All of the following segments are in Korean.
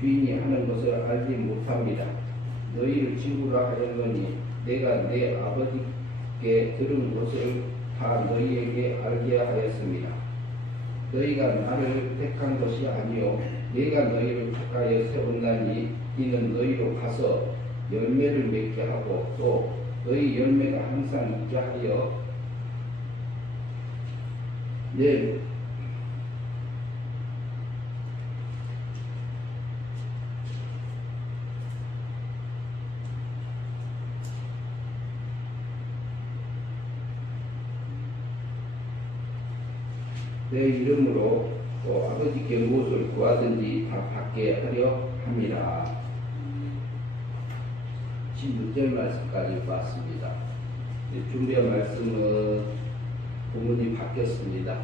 주인이 하는 것을 알지 못합니다. 너희를 친구라 하였노니 내가 내 아버지께 들은 것을 다 너희에게 알게 하였습니다. 너희가 나를 택한 것이 아니요 내가 너희를 택하여 세웠나니 이는 너희로 가서 열매를 맺게 하고 또 너희 열매가 항상 있게 하여 내 이름으로 또 아버지께 무엇을 구하든지 다 받게 하려 합니다. 16절 말씀까지 봤습니다. 준비한 말씀은 부문이 바뀌었습니다.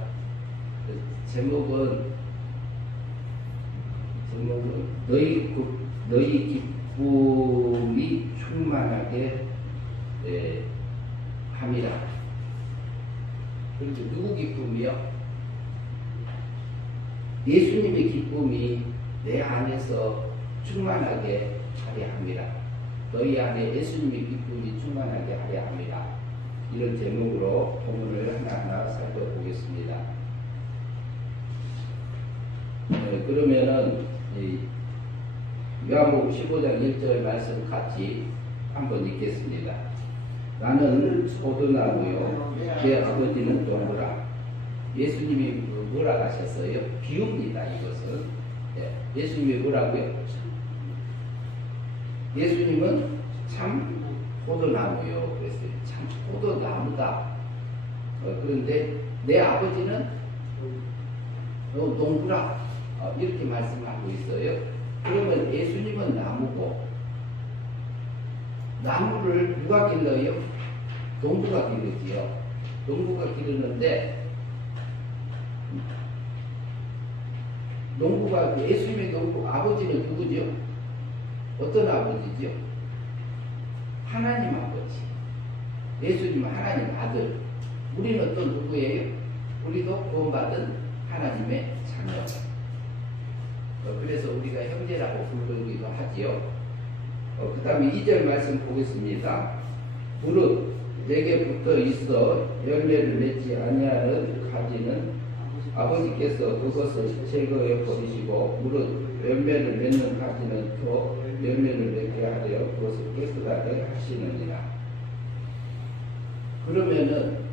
제목은 너희 기쁨이 충만하게 합니다. 그리고 누구 기쁨이요? 예수님의 기쁨이 내 안에서 충만하게 하려 합니다. 너희 안에 예수님의 기쁨이 충만하게 하려 합니다. 이런 제목으로 본문을 하나하나 살펴보겠습니다. 그러면은 요한복음 15장 1절 말씀 같이 한번 읽겠습니다. 나는 포도나무요 내 아버지는 동무라. 예수님이 뭐라 하셨어요? 비유입니다. 이것은 예수님이 뭐라고요? 예수님은 참 포도나무요 그랬어요. 참 포도나무다. 그런데 내 아버지는 농부라 이렇게 말씀하고 있어요. 그러면 예수님은 나무고 나무를 누가 길러요? 농부가 기르지요. 농부가 기르는데 농부가 예수님의 농부 아버지는 누구죠? 어떤 아버지죠? 하나님 아버지. 예수님은 하나님 아들. 우리는 또 누구예요? 우리도 구원받은 하나님의 자녀. 그래서 우리가 형제라고 부르기도 하지요. 그 다음에 2절 말씀 보겠습니다. 무릇 내게 붙어 있어 열매를 맺지 아니하는 가지는 아버지께서 그것을 제거해 버리시고 무릇 열매를 맺는 가지는 더 열매를 맺게 하려 그것을 깨끗하게 하시느니라. 그러면은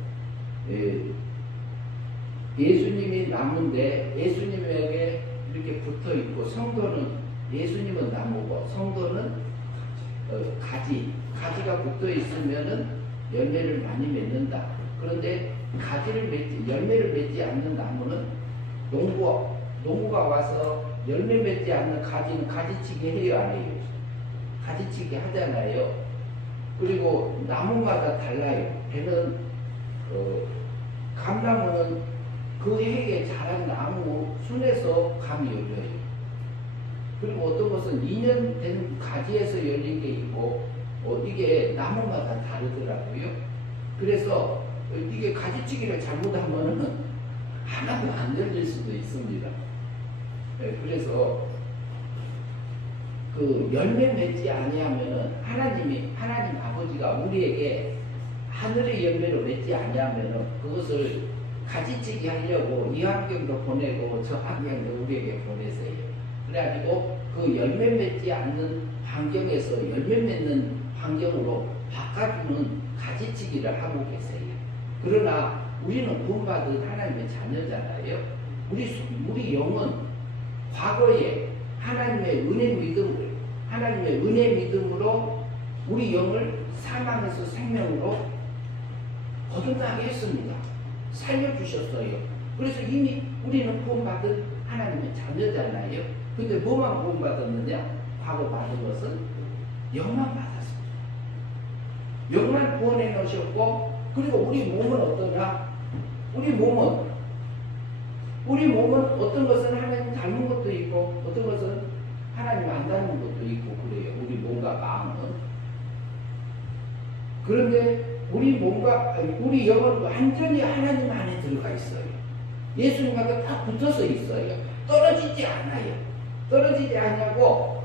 예수님이 나무인데 예수님에게 이렇게 붙어 있고 성도는 예수님은 나무고 성도는 가지가 붙어 있으면은 열매를 많이 맺는다. 그런데 열매를 맺지 않는 나무는 농부가 와서 열매 맺지 않는 가지는 가지치기 해요, 안 해요? 가지치기 하잖아요. 그리고 나무마다 달라요. 배는 감나무는 그 해에 자란 나무 순에서 감이 열려요. 그리고 어떤 것은 2년 된 가지에서 열린 게 있고 이게 나무마다 다르더라고요. 그래서 이게 가지치기를 잘못하면은 하나도 안 열릴 수도 있습니다. 그래서 그 열매 맺지 아니하면은 하나님 아버지가 우리에게 하늘의 열매를 맺지 아니하면은 그것을 가지치기 하려고 이 환경도 보내고 저 환경도 우리에게 보내세요. 그래가지고 그 열매 맺지 않는 환경에서 열매 맺는 환경으로 바꿔주는 가지치기를 하고 계세요. 그러나 우리는 구원받은 하나님의 자녀잖아요. 우리 영은 과거에 하나님의 은혜 믿음으로 우리 영을 사망에서 생명으로 거듭나게 했습니다. 살려주셨어요. 그래서 이미 우리는 구원받은 하나님의 자녀잖아요. 근데 뭐만 구원받았느냐? 과거 받은 것은 영만 받았습니다. 영만 구원해 놓으셨고, 그리고 우리 몸은 어떠냐? 우리 몸은 어떤 것은 하나님 닮은 것도 있고 어떤 것은 하나님 안 닮은 것도 있고 그래요. 우리 몸과 마음은. 그런데 우리 영은 완전히 하나님 안에 들어가 있어요. 예수님하고 다 붙어서 있어요. 떨어지지 않아요. 떨어지지 않냐고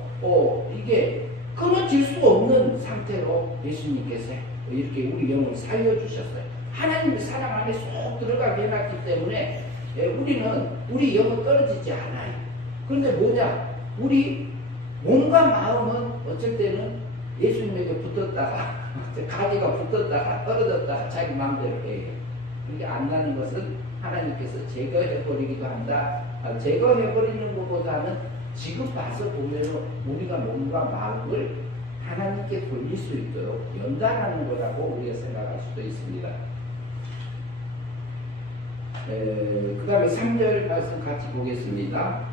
이게 끊어질 수 없는 상태로 예수님께서 이렇게 우리 영을 살려주셨어요. 하나님의 사랑 안에 쏙 들어가게 해놨기 때문에 우리는 우리 영은 떨어지지 않아요. 그런데 뭐냐? 우리 몸과 마음은 어쩔 때는 예수님에게 붙었다가 가지가 붙었다가 떨어졌다가 자기 마음대로 해요. 그게 안 나는 것은 하나님께서 제거해버리기도 한다. 제거해버리는 것보다는 지금 봐서 보면 우리가 몸과 마음을 하나님께 돌릴 수 있도록 연단하는 거라고 우리가 생각할 수도 있습니다. 그 다음에 3절 말씀 같이 보겠습니다.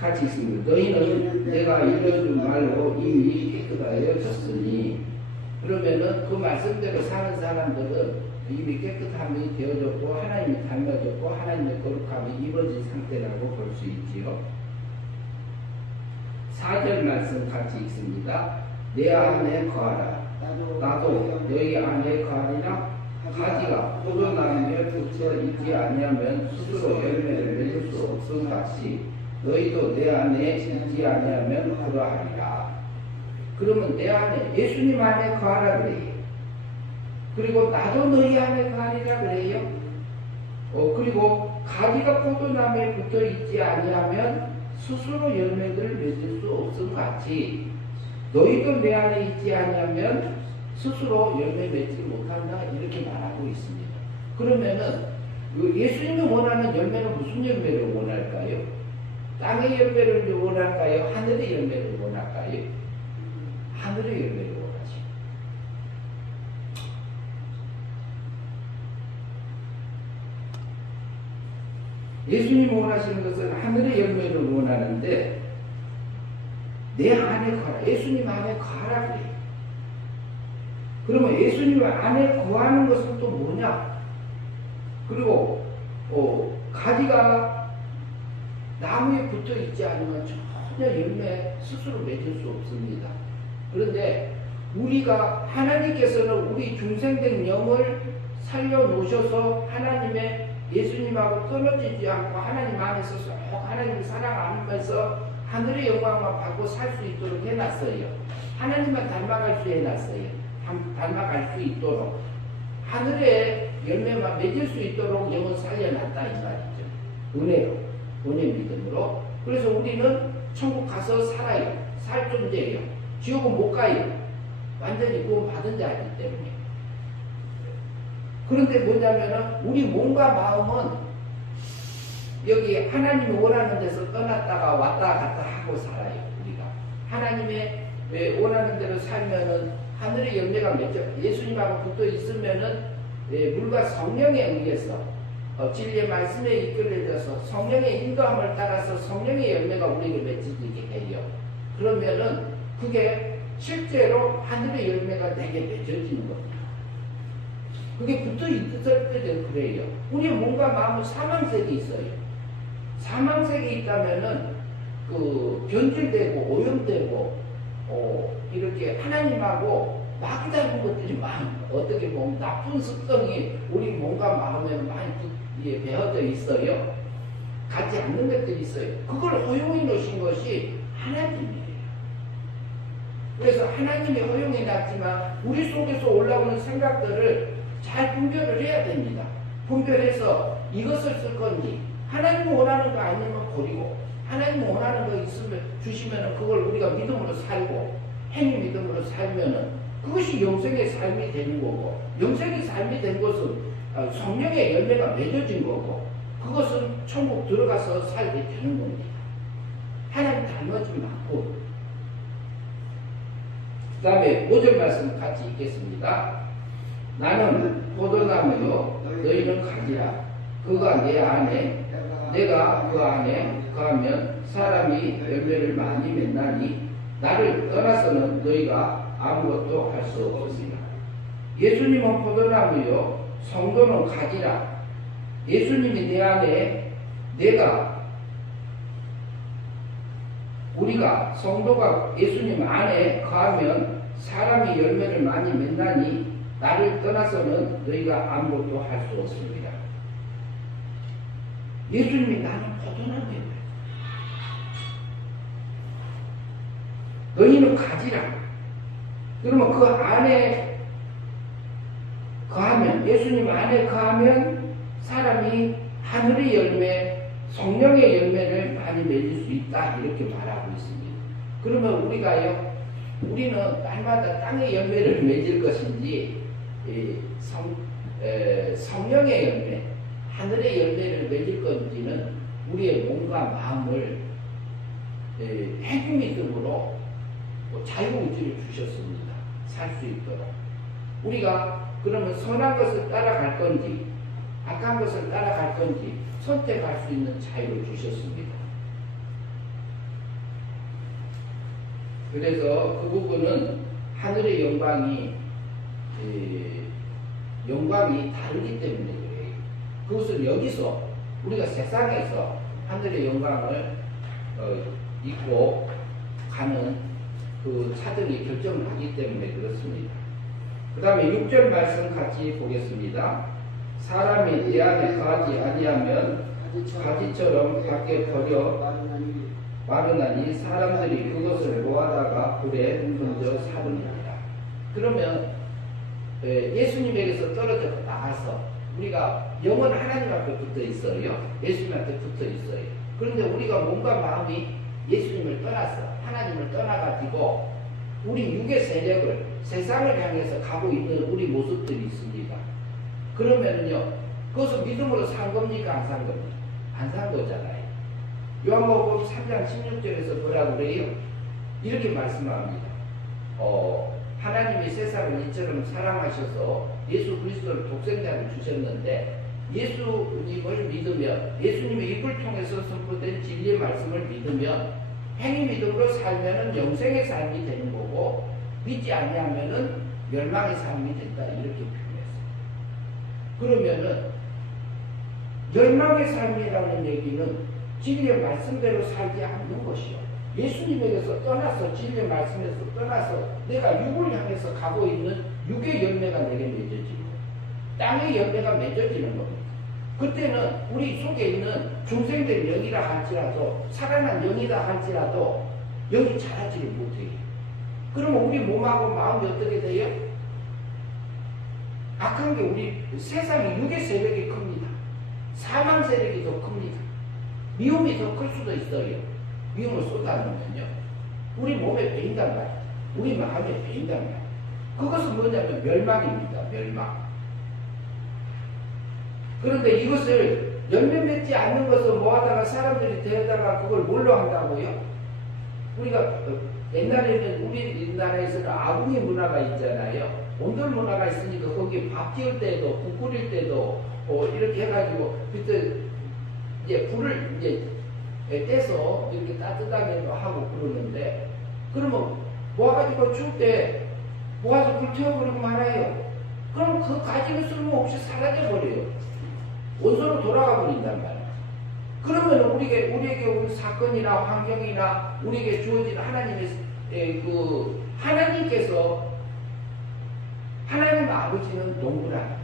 같이 있습니다. 너희는 내가 이런 말로 이미 깨끗하여졌으니, 그러면은 그 말씀대로 사는 사람들은 이미 깨끗함이 되어졌고 하나님이 닮아졌고 하나님의 거룩함이 이루어진 상태라고 볼 수 있지요. 4절 말씀 같이 읽습니다. 내 안에 거하라. 나도 너희 안에 거하리라. 가지가 포도나무에 붙어 있지 아니하면 스스로 열매를 맺을 수 없음 같이 너희도 내 안에 있지 아니하면 그러하리라. 그러면 내 안에, 예수님 안에 거하라 그래요. 그리고 나도 너희 안에 거하리라 그래요. 그리고 가지가 포도나무에 붙어 있지 아니하면 스스로 열매를 맺을 수 없음 같이 너희도 내 안에 있지 아니하면 스스로 열매 맺지 못한다, 이렇게 말하고 있습니다. 그러면은 예수님이 원하는 열매는 무슨 열매를 원할까요? 땅의 열매를 원할까요? 하늘의 열매를 원할까요? 하늘의 열매를 원하죠. 예수님이 원하시는 것은 하늘의 열매를 원하는데 내 안에 거하라. 예수님 안에 거하라 그래요. 그러면 예수님 안에 거하는 것은 또 뭐냐? 그리고 가지가 나무에 붙어 있지 않으면 전혀 열매 스스로 맺을 수 없습니다. 그런데 우리가, 하나님께서는 우리 중생된 영을 살려놓으셔서 하나님의, 예수님하고 끊어지지 않고 하나님 안에서 하나님의 사랑 안에서 하늘의 영광만 받고 살 수 있도록 해놨어요. 하나님만 닮아갈 수 해놨어요. 닮아갈 수 있도록 하늘의 열매만 맺을 수 있도록 영을 살려놨다 이 말이죠. 은혜로, 은혜 믿음으로. 그래서 우리는 천국 가서 살아요. 살 존재예요. 지옥은 못 가요. 완전히 구원 받은 자이기 때문에. 그런데 뭐냐면은 우리 몸과 마음은 여기 하나님이 원하는 데서 떠났다가 왔다 갔다 하고 살아요. 우리가 하나님의 원하는 대로 살면은 하늘의 열매가 맺혀, 예수님하고 붙어 있으면은 물과 성령에 의해서 진리의 말씀에 이끌려져서 성령의 인도함을 따라서 성령의 열매가 우리에게 맺히게 해요. 그러면은 그게 실제로 하늘의 열매가 내게 맺어지는 겁니다. 그게 붙어 있을 때는 그래요. 우리의 몸과 마음은 사망색이 있어요. 사망색이 있다면은 변질되고 오염되고 이렇게 하나님하고 마귀다른 것들이 많이, 어떻게 보면 나쁜 습성이 우리 몸과 마음에 많이 배어져 있어요. 같지 않는 것들이 있어요. 그걸 허용해 놓으신 것이 하나님이에요. 그래서 하나님이 허용해 놨지만 우리 속에서 올라오는 생각들을 잘 분별을 해야 됩니다. 분별해서 이것을 쓸 건지, 하나님이 원하는 거 아니면 버리고, 하나님이 원하는 거 있으면 주시면은 그걸 우리가 믿음으로 살고 행위 믿음으로 살면은 그것이 영생의 삶이 되는 거고, 영생의 삶이 된 것은 성령의 열매가 맺어진 거고, 그것은 천국 들어가서 살게 되는 겁니다. 하나님 닮아진 만큼. 그 다음에 5절 말씀 같이 읽겠습니다. 나는 포도나무요 너희는 가지라. 그가 내 안에, 내가 그 안에 거하면 사람이 열매를 많이 맺나니 나를 떠나서는 너희가 아무것도 할 수 없으리라. 예수님은 포도나무요 성도는 가지라. 예수님이 내 안에, 우리가 성도가 예수님 안에 거하면 사람이 열매를 많이 맺나니 나를 떠나서는 너희가 아무것도 할 수 없습니다. 예수님이 나는 포도나무예요. 너희는 가지라. 그러면 그 안에 거하면, 예수님 안에 거하면 사람이 하늘의 열매, 성령의 열매를 많이 맺을 수 있다, 이렇게 말하고 있습니다. 그러면 우리는 날마다 땅의 열매를 맺을 것인지 성령의 열매, 하늘의 열매를 맺을 건지는 우리의 몸과 마음을 핵심믿음으로 자유의지를 주셨습니다. 살 수 있도록. 우리가 그러면 선한 것을 따라갈 건지 악한 것을 따라갈 건지 선택할 수 있는 자유를 주셨습니다. 그래서 그 부분은 하늘의 영광이 다르기 때문에 그래요. 그것을 여기서 우리가 세상에서 하늘의 영광을 입고 가는 그 차등이 결정을 하기 때문에 그렇습니다. 그 다음에 6절 말씀 같이 보겠습니다. 사람이 내 안에 거하지 아니하면 가지처럼 밖에 버려 마르나니 사람들이 그것을 모아다가 불에 던져 사르느니라. 그러면 예수님에게서 떨어져 나가서 우리가 영은 하나님 앞에 붙어 있어요. 예수님한테 붙어 있어요. 그런데 우리가 몸과 마음이 예수님을 떠나서 하나님을 떠나가지고 우리 육의 세력을 세상을 향해서 가고 있는 우리 모습들이 있습니다. 그러면은요, 그것을 믿음으로 산 겁니까? 안 산 겁니까? 안 산 거잖아요. 요한복음 3장 16절에서 뭐라고 그래요? 이렇게 말씀합니다. 하나님이 세상을 이처럼 사랑하셔서 예수 그리스도를 독생자를 주셨는데 예수님을 믿으면, 예수님의 입을 통해서 선포된 진리의 말씀을 믿으면 행위 믿음으로 살면은 영생의 삶이 되는 거고, 믿지 아니하면은 멸망의 삶이 된다, 이렇게 표현했어요. 그러면은 멸망의 삶이라는 얘기는 진리의 말씀대로 살지 않는 것이요, 예수님에게서 떠나서 진리의 말씀에서 떠나서 내가 육을 향해서 가고 있는 육의 열매가 내게 맺어지고 땅의 열매가 맺어지는 겁니다. 그때는 우리 속에 있는 중생된 영이라 할지라도, 살아난 영이라 할지라도 영이 자라지를 못해요. 그러면 우리 몸하고 마음이 어떻게 돼요? 악한 게 우리 세상에 육의 세력이 큽니다. 사망 세력이 더 큽니다. 미움이 더 클 수도 있어요. 미움을 쏟아놓으면요, 우리 몸에 배인단 말이에요. 우리 마음에 배인단 말이에요. 그것은 뭐냐면 멸망입니다. 멸망. 그런데 이것을 열매 맺지 않는 것을 모아다가 사람들이 데려다가 그걸 뭘로 한다고요? 우리가 옛날에는 우리 나라에서는 아궁이 문화가 있잖아요. 온돌 문화가 있으니까 거기 밥 지을 때도, 국 끓일 때도 이렇게 해가지고 그때 이제 불을 이제 떼서 이렇게 따뜻하게 하고 그러는데, 그러면 모아가지고 줄 때 모아서 불 태워버리고 말아요. 그럼 그 가지는 쓸모없이 사라져버려요. 원소로 돌아가 버린단 말이에요. 그러면 우리에게 오는 사건이나 환경이나 우리에게 주어진 하나님의 하나님께서, 하나님 아버지는 농부라.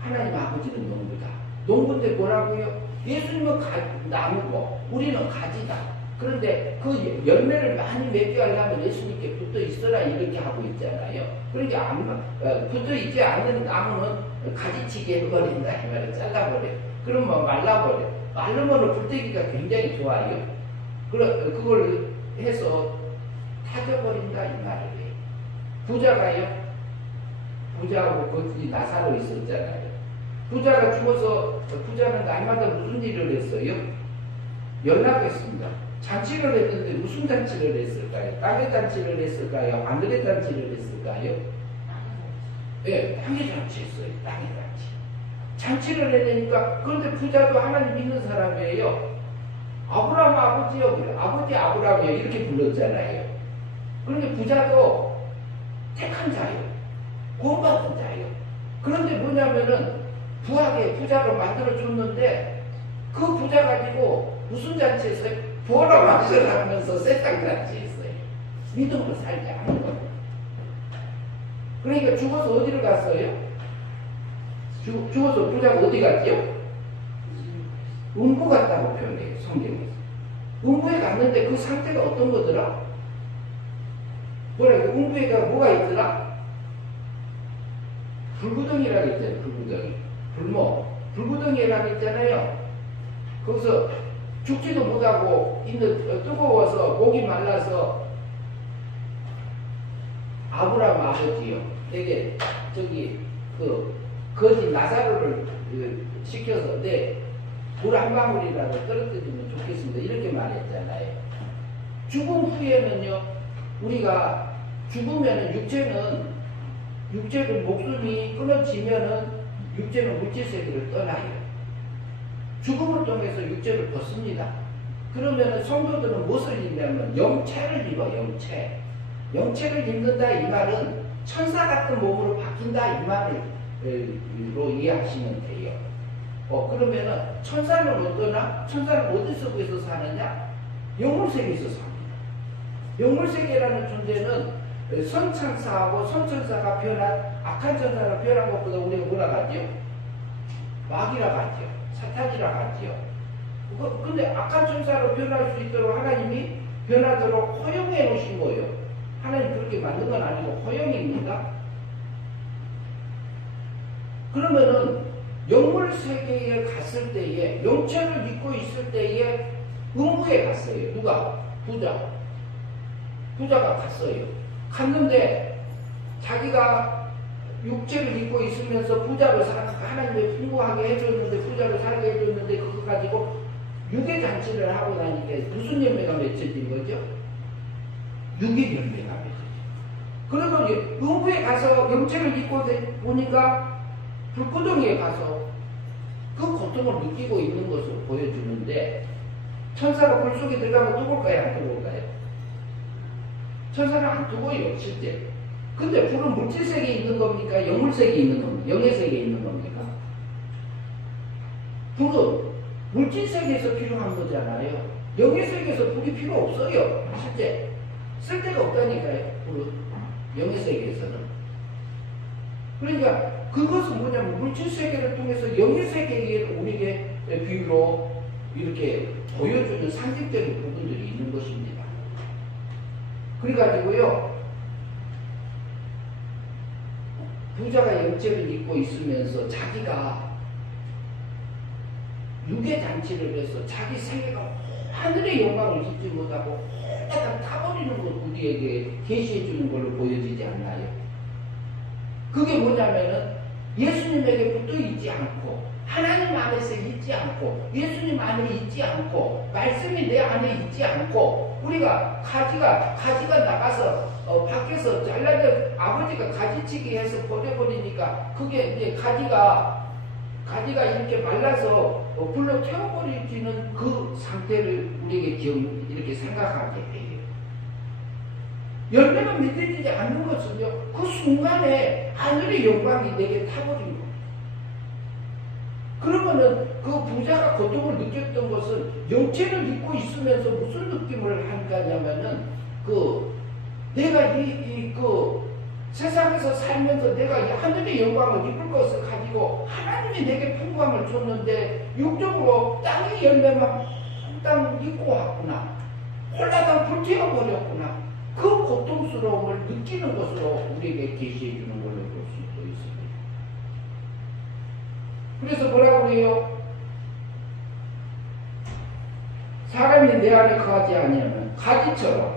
하나님 아버지는 농부다. 농부인데 뭐라고요? 예수님은 나무고 우리는 가지다. 그런데 그 열매를 많이 맺게 하려면 예수님께 붙어 있어라, 이렇게 하고 있잖아요. 그러니까 붙어 있지 않는 나무는 가지치기 해버린다, 이 말을 잘라버려. 그러면 말라버려. 마르면 불때기가 굉장히 좋아요. 그걸 해서 타져버린다, 이 말이에요. 부자하고 거기 나사로 있었잖아요. 부자가 죽어서 부자는 날마다 무슨 일을 했어요? 연락했습니다. 잔치를 했는데 무슨 잔치를 했을까요? 땅의 잔치를 했을까요? 하늘의 잔치를 했을까요? 네, 땅의 잔치했어요. 땅의 잔치. 잔치를 해내니까, 그런데 부자도 하나님 믿는 사람이에요. 아브라함 아버지요, 그래. 아버지 아브라함이요, 이렇게 불렀잖아요. 그런데 부자도 택한 자예요. 구원받은 자예요. 그런데 뭐냐면은 부하게 부자로 만들어줬는데 그 부자 가지고 무슨 잔치 했어요? 보러 만들어가면서 세상 잔치 했어요. 믿음으로 살지 않는 겁니다. 그러니까 죽어서 어디를 갔어요? 죽어서 부자가 어디 갔지요? 음부 갔다고 표현해요, 성경에서. 음부에 갔는데 그 상태가 어떤 거더라? 뭐라 그 음부에가 뭐가 있더라? 불구덩이라고 했잖아요. 불구덩이. 불구덩이라고 했잖아요. 거기서 죽지도 못하고 있는 뜨거워서 목이 말라서 아브라함 아버지요. 되게 저기 그 거지 나사로를 시켜서 물 한 방울이라도 떨어뜨리면 좋겠습니다. 이렇게 말했잖아요. 죽음 후에는요, 우리가 죽으면은 육체를 목숨이 끊어지면은 육체는 물질세계를 떠나요. 죽음을 통해서 육체를 벗습니다. 그러면은 성도들은 무엇을 입냐면 영체를 입어, 영체. 영체를 입는다 이 말은 천사 같은 몸으로 바뀐다 이 말로 이해하시면 돼요. 그러면은 천사는 어떠나? 천사는 어디서 구해서 사느냐? 영물세계에서 삽니다. 영물세계라는 존재는 선천사하고 선천사가 변한 악한 천사가 변한 것보다 우리가 뭐라 하지요? 마귀라 하지요. 사탄이라 하지요. 근데 악한 천사로 변할 수 있도록 하나님이 변하도록 허용해 놓으신 거예요. 하나님 그렇게 만든 건 아니고 허용입니다. 그러면은 영물 세계에 갔을 때에 영체를 믿고 있을 때에 음부에 갔어요. 누가? 부자가 갔어요. 갔는데 자기가 육체를 믿고 있으면서 부자로 하나님이 풍부하게 해줬는데 부자로 살게 해줬는데 그거 가지고 유괴잔치를 하고 나니까 무슨 열매가 맺혀진 거죠? 유괴 열매가 맺혀진. 그러면 음부에 가서 영체를 믿고 보니까 불구덩이에 가서 그 고통을 느끼고 있는 것을 보여주는데 천사가 불 속에 들어가면 뜨거울까요? 안 뜨거울까요? 천사는 안 뜨거워요, 실제. 근데 불은 물질세계에 있는 겁니까? 영물세계에 있는 겁니까? 영의세계에 있는 겁니까? 불은 물질세계에서 필요한 거잖아요. 영의세계에서 불이 필요 없어요, 실제. 쓸데가 없다니까요, 불은. 영의세계에서는. 그러니까 그것은 뭐냐면 물질세계를 통해서 영의세계에 우리에게 비유로 이렇게 보여주는 상징적인 부분들이 있는 것입니다. 그래가지고요, 부자가 영체를 입고 있으면서 자기가 유괴잔치를 해서 자기 세계가 하늘의 영광을 입지 못하고 혼자가 타버리는 것 우리에게 계시해주는 걸로 보여지지 않나요? 그게 뭐냐면은 예수님에게 붙어 있지 않고 하나님 안에서 있지 않고 예수님 안에 있지 않고 말씀이 내 안에 있지 않고 우리가 가지가 나가서 밖에서 잘라져 아버지가 가지치기 해서 버려버리니까 그게 이제 가지가 이렇게 말라서 불로 태워버리는 그 상태를 우리에게 이렇게 생각하게 돼요. 열매가 맺어지지 않는 것은요, 그 순간에 하늘의 영광이 내게 타버린 겁니다. 그러면은 그 부자가 고통을 느꼈던 것은 영체를 믿고 있으면서 무슨 느낌을 하냐면은 내가 그 세상에서 살면서 내가 이 하늘의 영광을 입을 것을 가지고 하나님이 내게 풍부함을 줬는데 육적으로 땅의 열매만 땅 입고 왔구나. 홀라당 불태워버렸구나. 그 고통스러움을 느끼는 것으로 우리에게 계시해 주는 걸로 볼 수도 있습니다. 그래서 뭐라고 해요? 사람이 내 안에 거하지 아니하면 가지처럼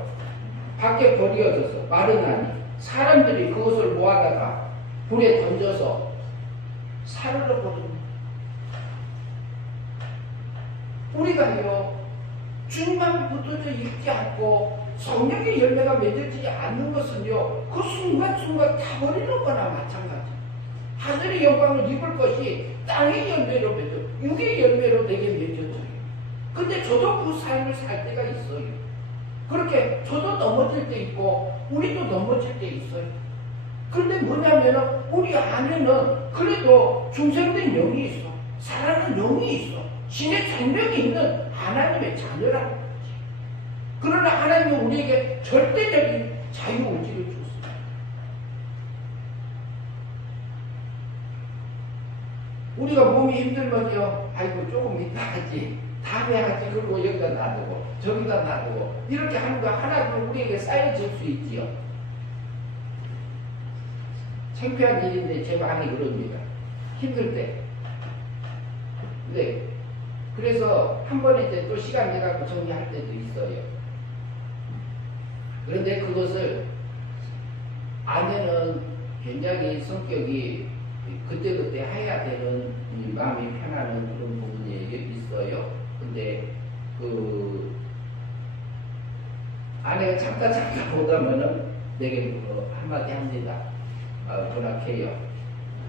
밖에 버려져서 마르나니 사람들이 그것을 모아다가 불에 던져서 사르르 버립니다. 우리가요, 주님만 붙어져 있지 않고 성령의 열매가 맺어지지 않는 것은요, 그 순간순간 다 버리는 거나 마찬가지. 하늘의 영광을 입을 것이 땅의 열매로 육의 열매로 내게 맺어져요. 근데 저도 그 삶을 살 때가 있어요. 그렇게 저도 넘어질 때 있고 우리도 넘어질 때 있어요. 그런데 뭐냐면 우리 안에는 그래도 중생된 영이 있어. 살아있는 영이 있어. 신의 생명이 있는 하나님의 자녀라는 거지. 그러나 하나님은 우리에게 절대적인 자유의지를 줬습니다. 우리가 몸이 힘들면요, 아이고 조금 이따 하지, 다음에 하지, 그리고 여기다 놔두고 저기다 놔두고 이렇게 하는 거 하나도 우리에게 쌓여질 수 있지요. 창피한 일인데 제 말이 그럽니다. 힘들 때. 네. 그래서 한 번에 이제 또 시간 내갖고 정리할 때도 있어요. 그런데 그것을 아내는 굉장히 성격이 그때그때 해야 되는 마음이 편하는 그런 부분이 있어요. 근데 그 아내가 참다 보다면은 내게 한마디 합니다. 부탁해요.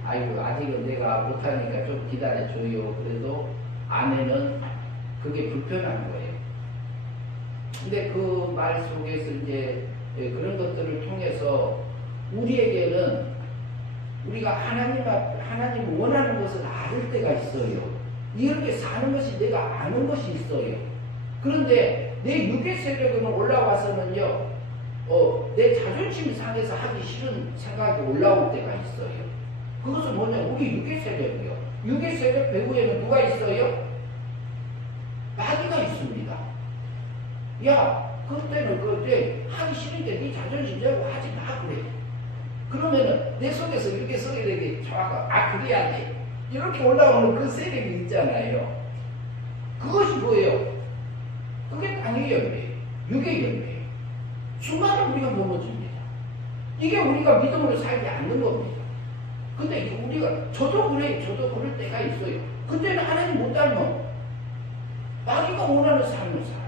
아이고 아직은 내가 못하니까 좀 기다려줘요. 그래도 아내는 그게 불편한 거예요. 근데 그 말 속에서 이제 그런 것들을 통해서 우리에게는 우리가 하나님 원하는 것을 알을 때가 있어요. 이렇게 사는 것이 내가 아는 것이 있어요. 그런데 내 육의 세력은 올라와서는요, 내 자존심 상해서 하기 싫은 생각이 올라올 때가 있어요. 그것은 뭐냐? 우리 육의 세력이요. 육의 세력 배후에는 누가 있어요? 마귀가 있습니다. 야, 그때는 그때 하기 싫은데 네 자존심 대고 하지 마 그래. 그러면은 내 속에서 이렇게 소리내게 좋아가 그래야 돼. 이렇게 올라오는 그 세력이 있잖아요. 그것이 뭐예요? 그게 땅의 열매예요. 육의 열매예요. 순간에 우리가 넘어집니다. 이게 우리가 믿음으로 살지 않는 겁니다. 근데 우리가 저도 그래요. 저도 그럴 때가 있어요. 그때는 하나님 못 닮아. 마귀가 원하는 삶을 살아요.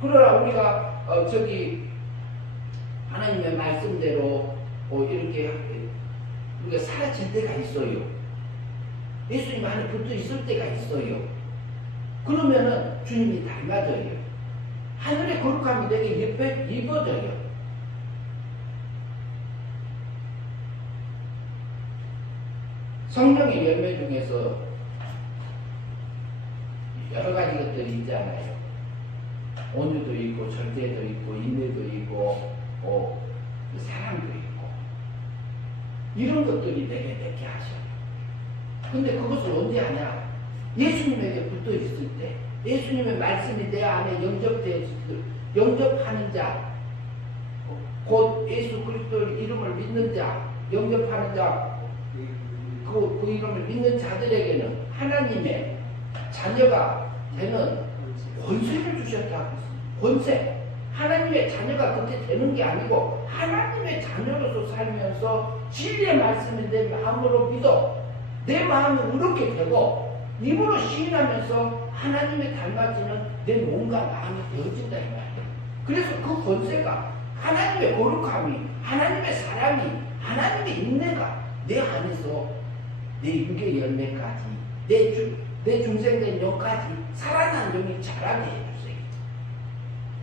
그러나 우리가 하나님의 말씀대로 이렇게 우리가 사라질 때가 있어요. 예수님 안에 붙어 있을 때가 있어요. 그러면은 주님이 닮아져요. 하늘의 거룩함이 되게 입어져요. 성령의 열매 중에서 여러 가지 것들이 있잖아요. 온유도 있고, 절제도 있고, 인내도 있고, 사랑도 있고. 이런 것들이 내게 하셔요. 근데 그것을 언제 하냐? 예수님에게 붙어 있을 때, 예수님의 말씀이 내 안에 영접하는 자, 곧 예수 그리스도의 이름을 믿는 자, 영접하는 자, 그 이름을 믿는 자들에게는 하나님의 자녀가 되는 권세를 주셨다고 했습니다. 권세. 하나님의 자녀가 그렇게 되는 게 아니고 하나님의 자녀로서 살면서 진리의 말씀을 내 마음으로 믿어 내 마음이 그렇게 되고 입으로 시인하면서 하나님의 닮아지는 내 몸과 마음이 되어진다 이 말이에요. 그래서 그 권세가 하나님의 거룩함이 하나님의 사랑이 하나님의 인내가 내 안에서 내 육의 열매까지 내 중생된 영까지 살아난 영이 자라게 해주세요.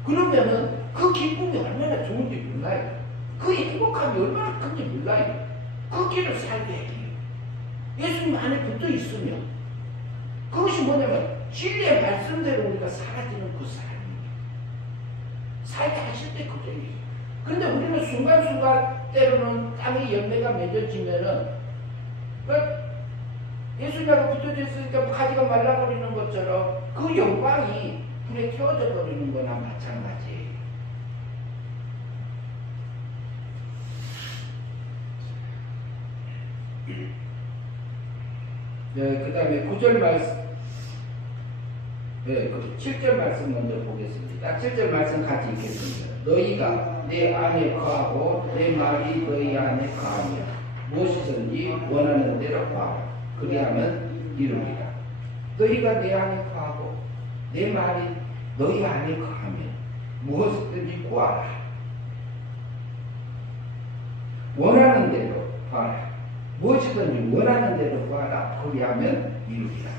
그러면은 그 기쁨이 얼마나 좋은지 몰라요. 그 행복함이 얼마나 큰지 몰라요. 그 길을 살게 해요. 예수님 안에 붙어 있으면 그것이 뭐냐면 진리의 말씀대로 우리가 사라지는 그 삶입니다. 살게 하실 때 그전이에요. 근데 우리는 순간순간 때로는 땅의 열매가 맺어지면은 예수님하고 붙어져 있으니까 가지가 말라버리는 것처럼 그 영광이 불에 태워져 버리는 거나 마찬가지예요. 네, 그 다음에 9절 말씀, 네, 7절 말씀 먼저 보겠습니다. 7절 말씀 같이 읽겠습니다. 너희가 내 안에 거하고 내 말이 너희 안에 거하며 무엇이든지 원하는 대로 구하라. 그리하면 이루리라. 너희가 내 안에 거하고 내 말이 너희 안에 거하면 무엇이든지 구하라. 원하는 대로 구하라. 무엇이든지 원하는 대로 구하라. 그리하면 이루리라.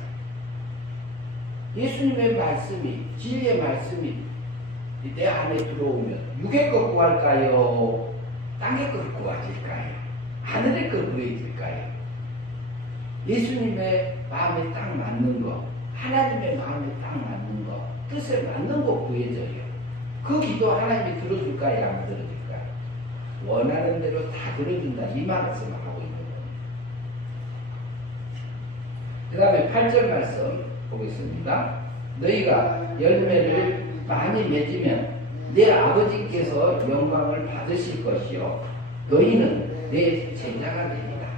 예수님의 말씀이 진리의 말씀이 내 안에 들어오면 육의 것 구할까요? 땅의 것 구하실까요? 하늘의 것 구해질까요? 예수님의 마음에 딱 맞는 거, 하나님의 마음에 딱 맞는 거, 뜻에 맞는 거 구해져요. 그 기도 하나님이 들어줄까요? 안 들어줄까요? 원하는 대로 다 들어준다. 이 말씀을 하고 있는 겁니다. 그 다음에 8절 말씀 보겠습니다. 너희가 열매를 많이 맺으면 내 아버지께서 영광을 받으실 것이요. 너희는 내 제자가 되리라.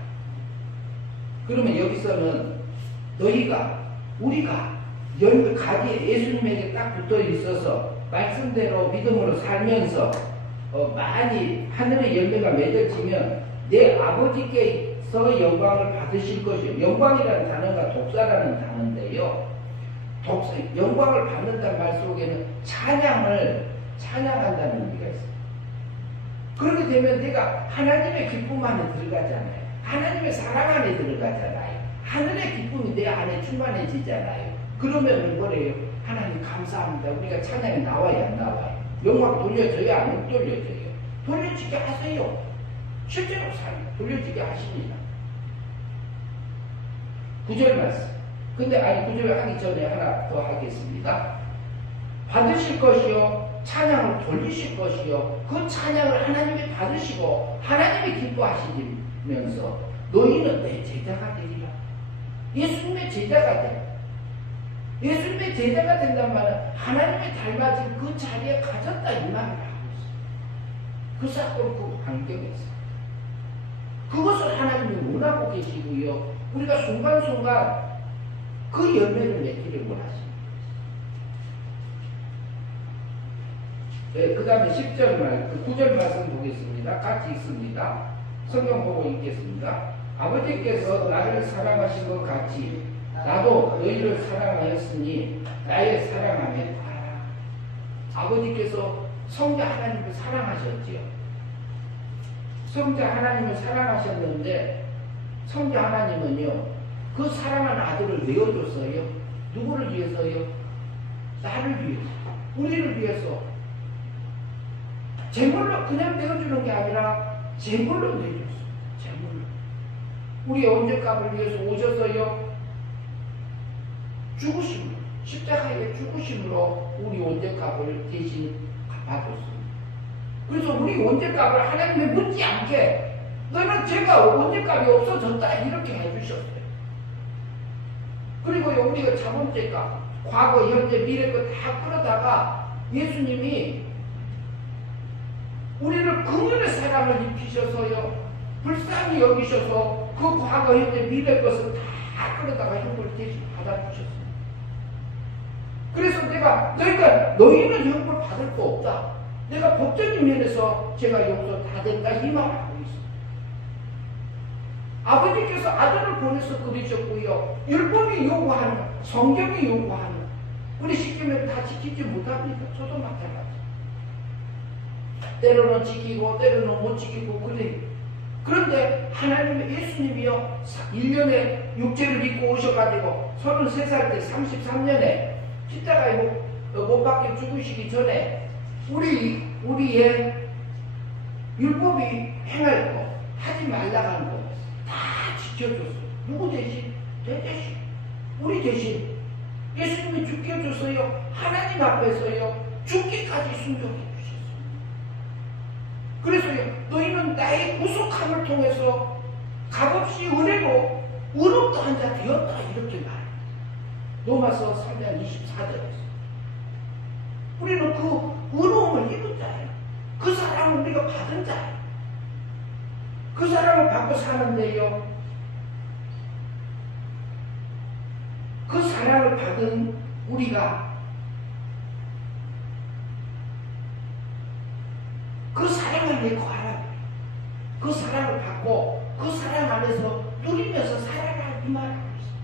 그러면 여기서는 너희가 우리가 열매 가지에 예수님에게 딱 붙어 있어서 말씀대로 믿음으로 살면서 많이 하늘의 열매가 맺어지면 내 아버지께서 영광을 받으실 것이요. 영광이라는 단어가 독사라는 단어인데요. 영광을 받는다는 말 속에는 찬양한다는 의미가 있어요. 그렇게 되면 내가 하나님의 기쁨 안에 들어가잖아요. 하나님의 사랑 안에 들어가잖아요. 하늘의 기쁨이 내 안에 충만해지잖아요. 그러면 뭐래요? 하나님 감사합니다. 우리가 찬양이 나와야 안 나와요? 영광 돌려줘야 안 돌려줘요? 돌려지게 하세요. 실제로 돌려지게 하십니다. 9절 말씀. 근데 9절 하기 전에 하나 더 하겠습니다. 받으실 것이요 찬양을 돌리실 것이요 그 찬양을 하나님이 받으시고 하나님이 기뻐하시면서 너희는 내 제자가 되리라. 예수님의 제자가 돼. 예수님의 제자가 된단 말은 하나님의 닮아진 그 자리에 가졌다 이 말을 하고 있어요. 그 사건 그 환경에서 그것을 하나님이 원하고 계시고요. 우리가 순간순간 그 열매를 맺기를 원하십니다. 네, 그 다음에 10절 말, 9절 말씀 보겠습니다. 같이 읽습니다. 성경 보고 읽겠습니다. 아버지께서 나를 사랑하신 것 같이 나도 너희를 사랑하였으니 나의 사랑 안에 거하라. 아버지께서 성자 하나님을 사랑하셨지요. 성자 하나님을 사랑하셨는데 성자 하나님은요 그 사랑하는 아들을 내어줬어요. 누구를 위해서요? 나를 위해서, 우리를 위해서. 제물로 그냥 내어주는 게 아니라 제물로 내어줬어요. 제물로. 우리 언제값을 위해서 오셔서요 죽으심으로, 십자가의 죽으심으로 우리 언제값을 대신 갚아줬습니다. 그래서 우리 언제값을 하나님이 묻지 않게 너는 제가 언제값이 없어졌다 이렇게 해주셨어요. 그리고 우리가 자본죄값, 과거, 현재, 미래 거 다 끌어다가 예수님이 우리를 그분의 사랑을 입히셔서요 불쌍히 여기셔서 그 과거, 현재, 미래 것을 다 끌어다가 형벌 대신 받아주셨어요. 그래서 너희가 너희는 형벌 받을 거 없다. 내가 법적인 면에서 제가 용서 다 된다 이 말을 하고 있어요. 아버지께서 아들을 보내서 그러셨고요. 율법이 요구하는 것, 성경이 요구하는 것, 우리 시키면 다 지키지 못합니까? 저도 마찬가지. 때로는 지키고 때로는 못 지키고 그래요. 그런데 하나님의 예수님이요 1년에 육체를 입고 오셔가지고 33살 때 33년에 십자가에 못 박혀 죽으시기 전에 우리의 율법이 행할 거 하지 말라고 하는 거 다 지켜줬어요. 누구 대신? 내 대신, 우리 대신 예수님이 죽게 해줬어요. 하나님 앞에서요 죽기까지 순종해 주셨어요. 그래서요 너희는 나의 구속함을 통해서 값없이 은혜로 의롭다 한 자 되었다 이렇게 말합니다. 로마서 3장 24절에서 우리는 그 의로움을 입은 자예요. 그 사랑을 우리가 받은 자예요. 그 사랑을 받고 사는데요 그 사랑을 받은 우리가 그 사랑 안에 거하라. 그 사랑을 받고 그 사랑 안에서 누리면서 살아라 이 말을 하고 있어요.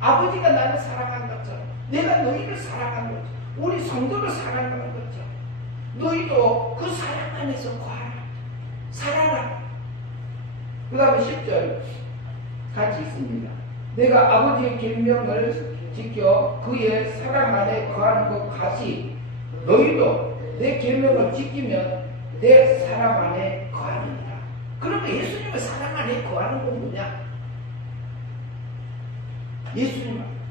아버지가 나를 사랑한 것처럼 내가 너희를 사랑한 것처럼 우리 성도를 사랑하는 것처럼 너희도 그 사랑 안에서 거하라. 살아라. 그 다음에 10절 같이 있습니다. 내가 아버지의 계명을 지켜 그의 사랑 안에 거하는 것 같이 너희도 내 계명을 지키면 내 사랑 안에 거하느니라. 그러면 예수님의 사랑 안에 거하는 건 뭐냐?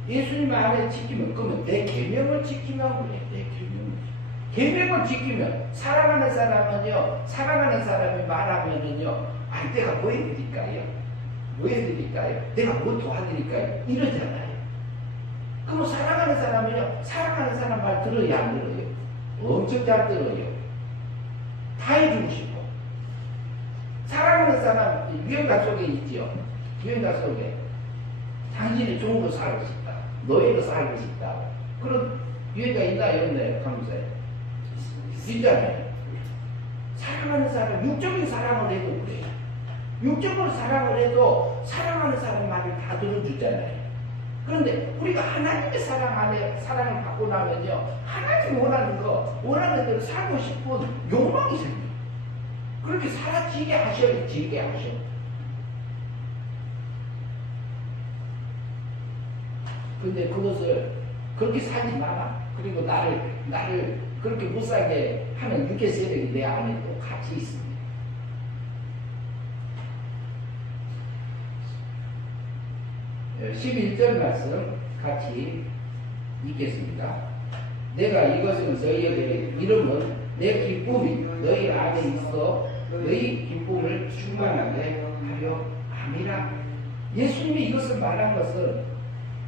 예수님 안에 지키면 그러면 내 계명을 지키면 그래. 내 계명을 지키면 사랑하는 사람이 말하면은요 내가 뭐 해드릴까요? 내가 뭐 도와드릴까요? 이러잖아요. 그럼 사랑하는 사람 말 들어야 안 들어요? 엄청 잘 들어요. 다 해주고 싶어. 사랑하는 사람 유행가 속에 있지요. 유행가 속에 당신이 종으로 살고 싶다. 노예로 살고 싶다. 그런 유행가 있나 없나요? 감사해요. 있잖아요. 사랑하는 사람, 육적인 사랑을 해도 그래요. 육적으로 사랑을 해도 사랑하는 사람 말을 다 들어주잖아요. 그런데 우리가 하나님의 사랑 안에 사랑을 받고 나면요, 하나님 원하는 대로 살고 싶은 욕망이 생겨요. 그렇게 살아지게 하셔요. 지게 하셔. 근데 그것을 그렇게 살지 마라. 그리고 나를 그렇게 못 살게 하는 육의 세력이 내 안에 또 같이 있습니다. 네, 11절 말씀 같이 읽겠습니다. 내가 이것을 너희에게 이름은 내 기쁨이 너희 안에 있어 너희 기쁨을 충만하게 하려 함이라. 예수님이 이것을 말한 것은,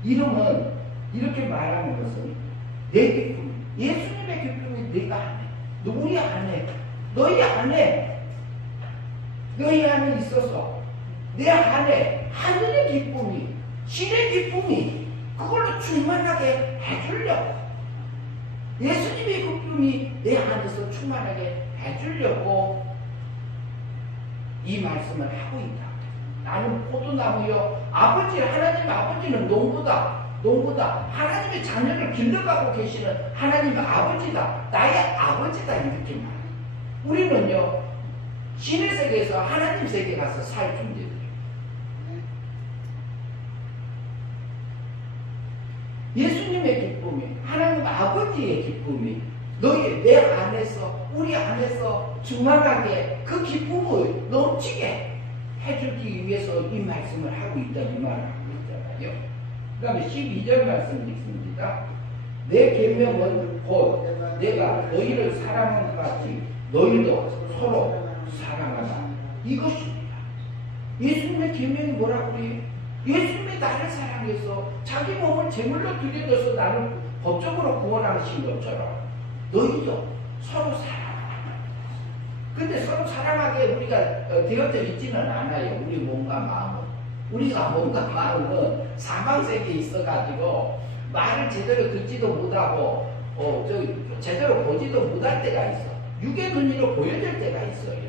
이름은 이렇게 말하는 것은 내 기쁨, 예수님의 기쁨이 내가 안에, 우리 안에, 너희 안에 있어서 내 안에 하늘의 기쁨이, 신의 기쁨이 그걸로 충만하게 해주려고, 예수님의 기쁨이 내 안에서 충만하게 해주려고 이 말씀을 하고 있다. 나는 포도나무요, 하나님 아버지는 농부다. 하나님의 자녀를 길러가고 계시는 하나님의 아버지다. 나의 아버지다. 이렇게 말해요. 우리는요, 신의 세계에서 하나님 세계에 가서 살 존재들이에요. 예수님의 기쁨이, 하나님 아버지의 기쁨이 내 안에서, 우리 안에서 충만하게 그 기쁨을 넘치게 해주기 위해서 이 말씀을 하고 있다. 이 말을 하고 있잖아요. 그 다음에 12절 말씀 읽습니다. 내 계명은 곧 내가 너희를 사랑한 것 같이 너희도 서로 사랑하라. 이것입니다. 예수님의 계명이 뭐라고 그래요? 예수님이 나를 사랑해서 자기 몸을 제물로 드려줘서 나를 법적으로 구원하신 것처럼 너희도 서로 사랑하라. 근데 서로 사랑하게 우리가 되어져 있지는 않아요. 우리 몸과 마음은. 우리가 몸과 마음은 사망세계에 있어가지고 말을 제대로 듣지도 못하고 제대로 보지도 못할 때가 있어. 육의 눈으로 보여질 때가 있어요.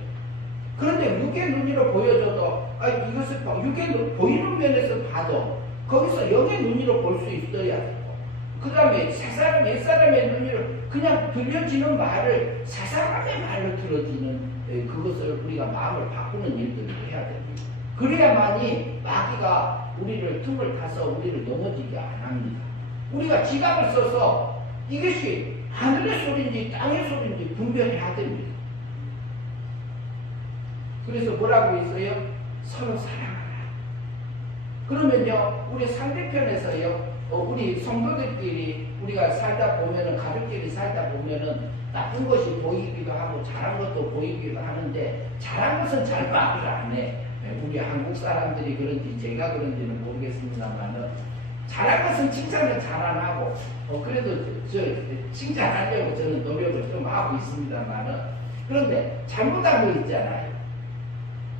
그런데 육의 눈으로 보여줘도 이것을 육의 보이는 면에서 봐도 거기서 영의 눈으로 볼 수 있어야 되고, 그 다음에 옛사람의 눈으로 그냥 들려지는 말을 새사람의 말로 들어지는 그것을 우리가 마음을 바꾸는 일들을 해야 됩니다. 그래야만이 마귀가 우리를 틈을 타서 우리를 넘어지게 안 합니다. 우리가 지갑을 써서 이것이 하늘의 소리인지 땅의 소리인지 분별해야 됩니다. 그래서 뭐라고 있어요? 서로 사랑하라. 그러면요, 우리 상대편에서요, 우리 성도들끼리 우리가 살다 보면은, 가족끼리 살다 보면은 나쁜 것이 보이기도 하고 잘한 것도 보이기도 하는데, 잘한 것은 잘 말을 안 해. 우리 한국 사람들이 그런지 제가 그런지는 모르겠습니다만은, 잘한 것은 칭찬을 잘 안 하고, 그래도 칭찬하려고 저는 노력을 좀 하고 있습니다만은, 그런데 잘못한 거 있잖아요.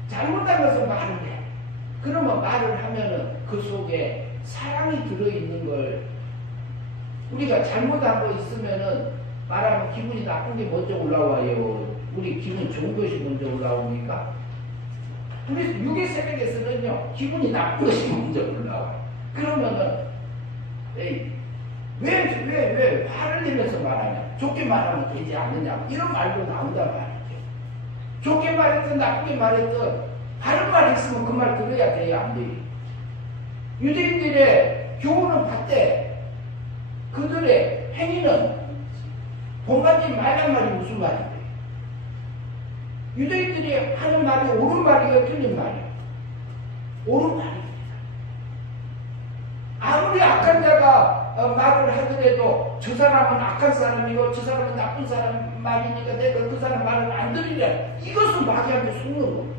잘못한 것은 말을 해. 그러면 말을 하면은 그 속에 사랑이 들어있는 걸, 우리가 잘못한 거 있으면은 말하면 기분이 나쁜 게 먼저 올라와요. 우리 기분 좋은 것이 먼저 올라옵니까? 우리 육의 세력에서는요, 기분이 나쁜 것이 먼저 올라와요. 그러면은, 왜 화를 내면서 말하냐? 좋게 말하면 되지 않느냐? 이런 말도 나온단 말이죠. 좋게 말했든 나쁘게 말했든 바른 말이 있으면 그 말 들어야 돼요, 안 돼요? 유대인들의 교훈은 받되 그들의 행위는 본받지 말란 말이 무슨 말인데? 유대인들이 하는 말이 옳은 말이에요, 틀린 말이에요? 옳은 말입니다. 아무리 악한 자가 말을 하더라도 저 사람은 악한 사람이고 저 사람은 나쁜 사람 말이니까 내가 그 사람 말을 안 들으려, 이것은 마귀한테 속는 겁니다.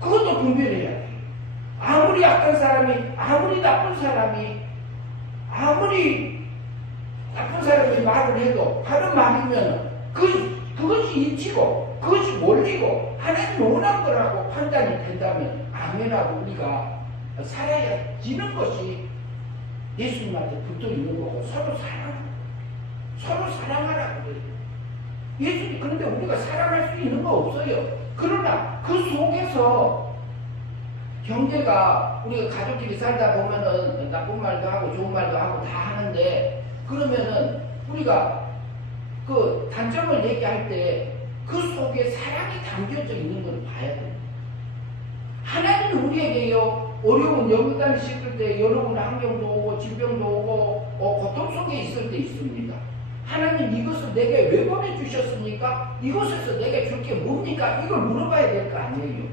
그것도 분별해야 돼요. 아무리 악한 사람이, 아무리 나쁜 사람이 말을 해도 바른 말이면 그것이 그것이 이치고 그것이 원리고 하나님 원한 거라고 판단이 된다면 아멘하고 우리가 살아야지는 것이 예수님한테 붙어 있는 거고 서로 사랑하라고 그래요. 예수님 그런데 우리가 사랑할 수 있는 거 없어요. 그러나 그 속에서 형제가 우리가 가족끼리 살다 보면은 나쁜 말도 하고 좋은 말도 하고 다 하는데 그러면은 우리가 그 단점을 얘기할 때 그 속에 사랑이 담겨져 있는 걸 봐야 됩니다. 하나님이 우리에게요 어려운 영육단을 씻을 때 여러분 환경도 오고 질병도 오고 고통 속에 있을 때 있습니다. 하나님 이것을 내게 왜 보내주셨습니까? 이곳에서 내게 줄 게 뭡니까? 이걸 물어봐야 될 거 아니에요.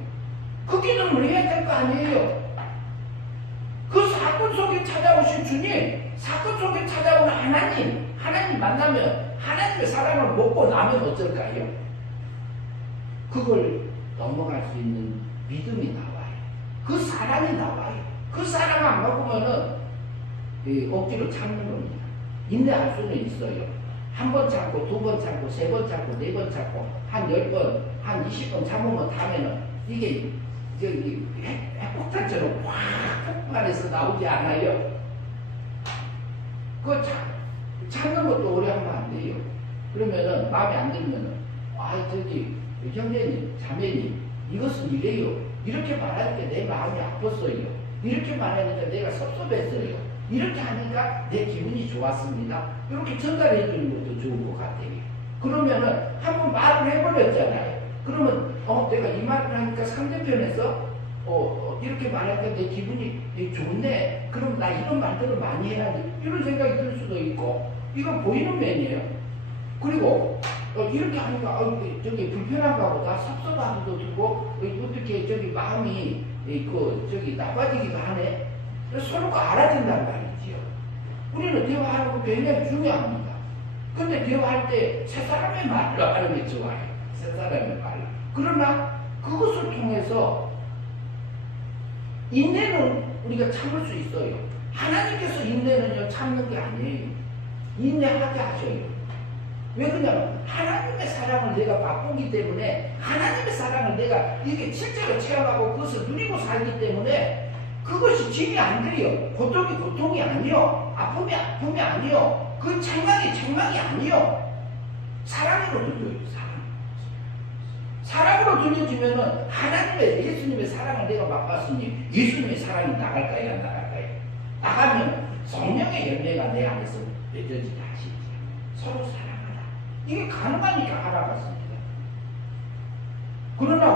그 기도를 해야 될 거 아니에요. 그 사건 속에 찾아오신 주님, 사건 속에 찾아오는 하나님 만나면 하나님의 사랑을 먹고 나면 어쩔까요? 그걸 넘어갈 수 있는 믿음이 나와요. 그 사랑이 나와요. 그 사랑 안 먹으면은 억지로 참는 겁니다. 인내할 수는 있어요. 한 번 참고, 두 번 참고, 세 번 참고, 네 번 참고, 한 10번, 한 20번 참으면 다면은 이게 핵폭탄처럼 확 폭발해서 나오지 않아요. 그 참는 것도 오래 하면 안 돼요. 그러면은 마음에 안 들면은 형제님, 자매님, 이것은 이래요. 이렇게 말할 때 내 마음이 아팠어요. 이렇게 말하니까 내가 섭섭했어요. 이렇게 하니까 내 기분이 좋았습니다. 이렇게 전달해 주는 것도 좋을 것 같아요. 그러면은 한번 말을 해버렸잖아요. 그러면 내가 이 말을 하니까 상대편에서 이렇게 말하니까 내 기분이 좋네. 그럼 나 이런 말들을 많이 해야지. 이런 생각이 들 수도 있고 이건 보이는 면이에요. 그리고 이렇게 하니까 저기 불편한가 보다 섭섭하기도 들고 어떻게 저기 마음이 나빠지기도 하네. 서로가 알아준단 말이지요. 우리는 대화하는 거 굉장히 중요합니다. 근데 대화할 때 세 사람의 말로 하는 게 좋아요. 세 사람의 말로. 그러나 그것을 통해서 인내는 우리가 참을 수 있어요. 하나님께서 인내는요 참는 게 아니에요. 인내하게 하셔요. 왜 그러냐면 하나님의 사랑을 내가 맛보기 때문에 하나님의 사랑을 내가 이게 실제로 체험하고 그것을 누리고 살기 때문에 그것이 짐이 안 돼요. 고통이 고통이 아니요. 아픔이 아픔이 아니요. 그 책망이 아니요. 사랑으로 들려요. 사랑으로 들려지면은 하나님의 예수님의 사랑을 내가 맛봤으니 예수님의 사랑이 나갈까요? 안 나갈까요? 나가면 성령의 열매가 내 안에서 맺어지게 하시지. 서로 사랑하라. 이게 가능하니까 알아봤습니다. 그러나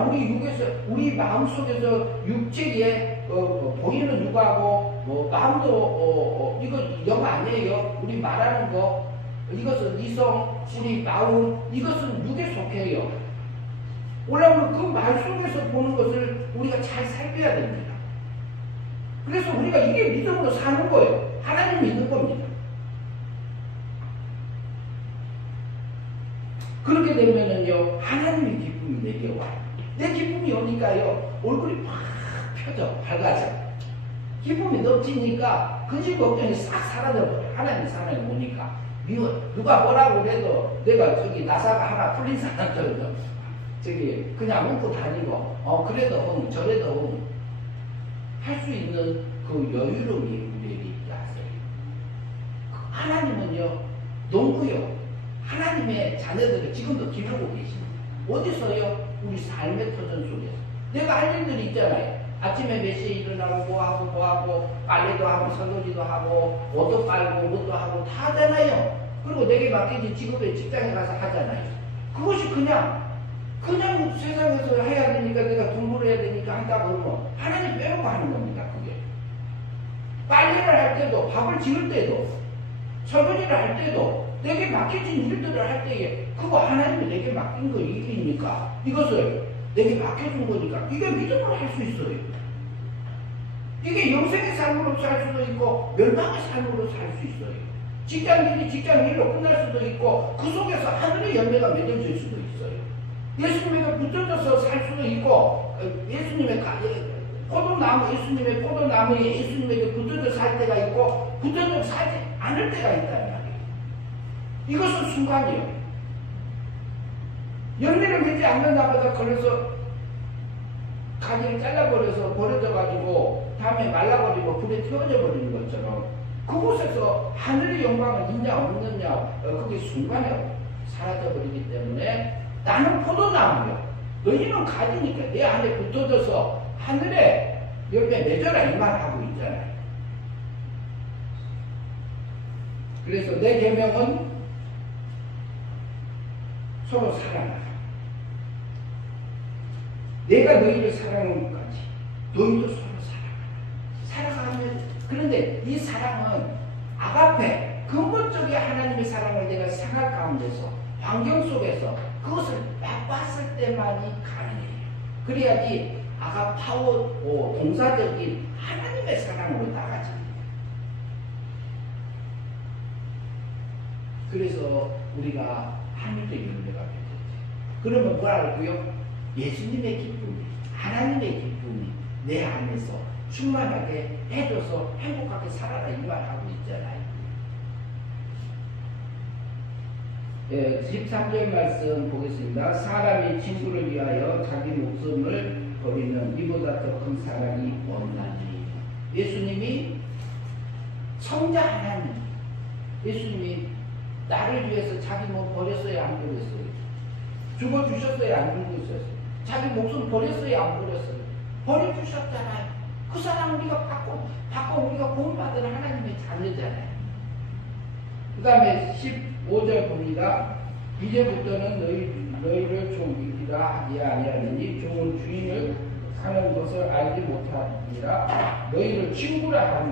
우리 마음속에서 육체에 보이는 육하고 마음도 이거 영 아니에요. 우리 말하는 거 이것은 이성, 우리 마음 이것은 육에 속해요. 올라오는 그 말 속에서 보는 것을 우리가 잘 살펴야 됩니다. 그래서 우리가 이게 믿음으로 사는 거예요. 하나님 믿는 겁니다. 그렇게 되면은요, 하나님의 기쁨이 내게 와요. 내 기쁨이 오니까요, 얼굴이 팍 펴져, 밝아져. 기쁨이 넘치니까 근심 걱정이 싹 사라져버려. 하나님 사랑이 오니까. 누가 뭐라고 그래도 내가 나사가 하나 풀린 사람처럼 그냥 웃고 다니고, 그래도 저래도 할 수 있는 그 여유로움이 우리에게 있게 하세요. 하나님은요, 농구요. 하나님의 자녀들을 지금도 기르고 계십니다. 어디서요? 우리 삶의 터전 속에서. 내가 할 일들이 있잖아요. 아침에 몇 시에 일어나고 뭐하고 빨래도 하고 설거지도 하고 옷도 빨고 뭣도 하고 다 하잖아요. 그리고 내게 맡겨진 직업에 직장에 가서 하잖아요. 그것이 그냥 세상에서 해야 되니까 내가 돈 벌어야 되니까 한다고 하면 하나님 빼놓고 하는 겁니다. 그게. 빨래를 할 때도 밥을 지을 때도 설거지를 할 때도 내게 맡겨진 일들을 할 때에 그거 하나님이 내게 맡긴 거 일이니까 이것을 내게 맡겨준 거니까 이게 믿음으로 할 수 있어요. 이게 영생의 삶으로 살 수도 있고 멸망의 삶으로 살 수 있어요. 직장일이 직장일로 끝날 수도 있고 그 속에서 하늘의 열매가 맺어질 수도 있어요. 예수님에게 붙여져서 살 수도 있고 예수님의 포도나무에 예수님에게 붙여져 살 때가 있고 붙여져 살지 않을 때가 있다는 말이에요. 이것은 순간이에요. 열매를 맺지 않는 나보다 걸려서 가지를 잘라버려서 버려져가지고 다음에 말라버리고 불에 태워져 버리는 것처럼 그곳에서 하늘의 영광은 있냐 없느냐 그게 순간에 사라져버리기 때문에 나는 포도나무요 너희는 가지니까 내 안에 붙어져서 하늘에 열매 맺어라 이 말 하고 있잖아요. 그래서 내 계명은 서로 사랑하라. 내가 너희를 사랑한 것 같이 너희도 서로 사랑하라. 사랑하면 그런데 이 사랑은 아가페 근본적인 하나님의 사랑을 내가 생각 가운데서 환경 속에서 그것을 맛봤을 때만이 가능해요. 그래야지 아가파워 동사적인 하나님의 사랑으로 나가집니다. 그래서 우리가 하늘의 열매가 맺었지. 그러면 뭐라고요? 예수님의 기쁨이, 하나님의 기쁨이 내 안에서 충만하게 해줘서 행복하게 살아라 이 말하고 있잖아요. 13절 말씀 보겠습니다. 사람이 친구를 위하여 자기 목숨을 버리는 이보다 더 큰 사랑이 없나니. 예수님이 성자 하나님, 예수님이 나를 위해서 자기 몸 버렸어요 안 버렸어요? 죽어주셨어요 안 죽으셨어요? 자기 목숨 버렸어요 안 버렸어요? 버려주셨잖아요. 그 사람 우리가 받고 우리가 구원받은 하나님의 자녀잖아요. 그 다음에 15절 봅니다. 이제부터는 너희를 종이라 하지 아니하느니 종은 주인을 하는 것을 알지 못하니라. 너희를 친구라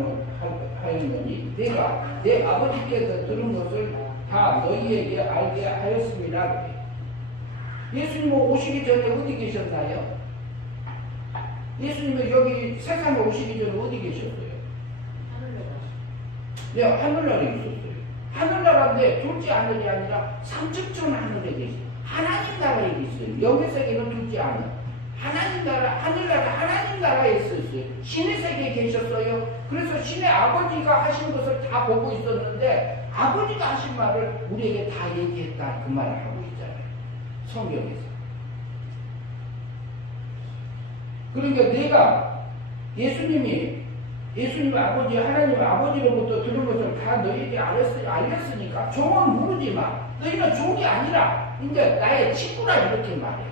하였느니 내가 내 아버지께서 들은 것을 다 너희에게 알게 하였습니다. 예수님은 오시기 전에 어디 계셨나요? 예수님은 여기 세상에 오시기 전에 어디 계셨어요? 하늘나라. 네, 하늘나라에 있었어요. 하늘나라인데 둘째 하늘이 아니라 삼층천 하늘에 계세요. 하나님 나라에 계세요. 영의 세계는 둘째 하늘. 하나님 나라, 하늘나라, 하나님 나라에 있었어요. 신의 세계에 계셨어요. 그래서 신의 아버지가 하신 것을 다 보고 있었는데 아버지가 하신 말을 우리에게 다 얘기했다 그 말을 하고 있잖아요. 성경에서. 그러니까 내가 예수님의 아버지 하나님의 아버지로부터 들은 것을 다 너희에게 알렸으니까 종은 모르지만 너희는 종이 아니라 이제 나의 친구라 이렇게 말해요.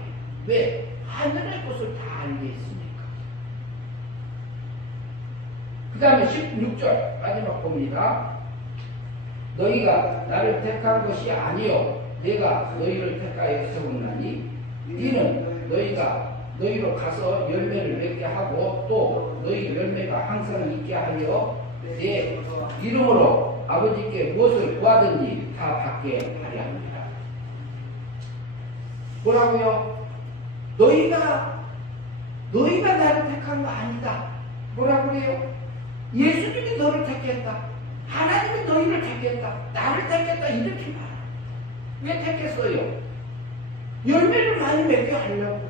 왜? 하늘의 것을 다 알게 했으니까. 그 다음에 16절 마지막 봅니다. 너희가 나를 택한 것이 아니요 내가 너희를 택하여 세웠나니 이는 너희로 가서 열매를 맺게 하고 또 너희 열매가 항상 있게 하여 내 이름으로 아버지께 무엇을 구하든지 다 받게 하려 합니다. 뭐라고요? 너희가 나를 택한 거 아니다. 뭐라 그래요? 예수님이 너를 택했다. 하나님이 너희를 택했다. 나를 택했다. 이렇게 말해요. 왜 택했어요? 열매를 많이 맺게 하려고.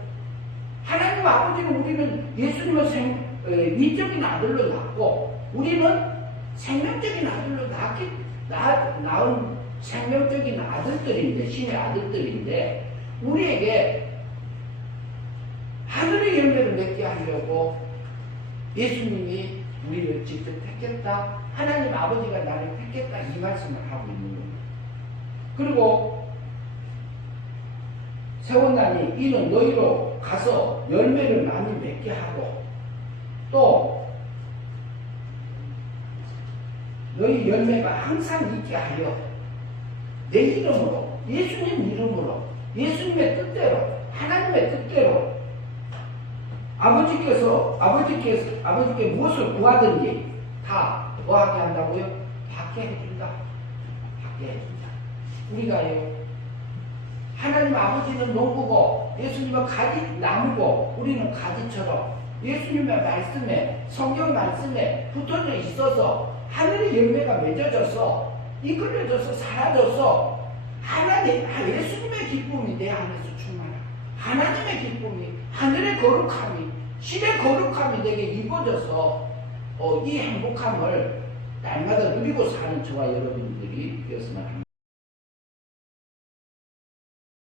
하나님 아버지는 우리는 예수님은 미적인 아들로 낳고 우리는 생명적인 아들로 낳은 생명적인 아들들인데 신의 아들들인데 우리에게 하늘의 열매를 맺게 하려고 예수님이 우리를 직접 택했다. 하나님 아버지가 나를 택했다. 이 말씀을 하고 있는 겁니다. 그리고 세웠나니 이는 너희로 가서 열매를 많이 맺게 하고 또 너희 열매가 항상 있게 하여 내 이름으로 예수님 이름으로 예수님의 뜻대로 하나님의 뜻대로 아버지께 무엇을 구하든지 다 뭐하게 한다고요? 받게 해준다. 받게 해준다. 우리가요 하나님 아버지는 농부고 예수님은 나무고 우리는 가지처럼 예수님의 말씀에 성경 말씀에 붙어져 있어서 하늘의 열매가 맺어져서 이끌려져서 사라져서 예수님의 기쁨이 내 안에서 충만하고 하나님의 기쁨이 하늘의 거룩함이 신의 거룩함이 내게 입어져서 이 행복함을 날마다 누리고 사는 저와 여러분들이 되었으면 합니다.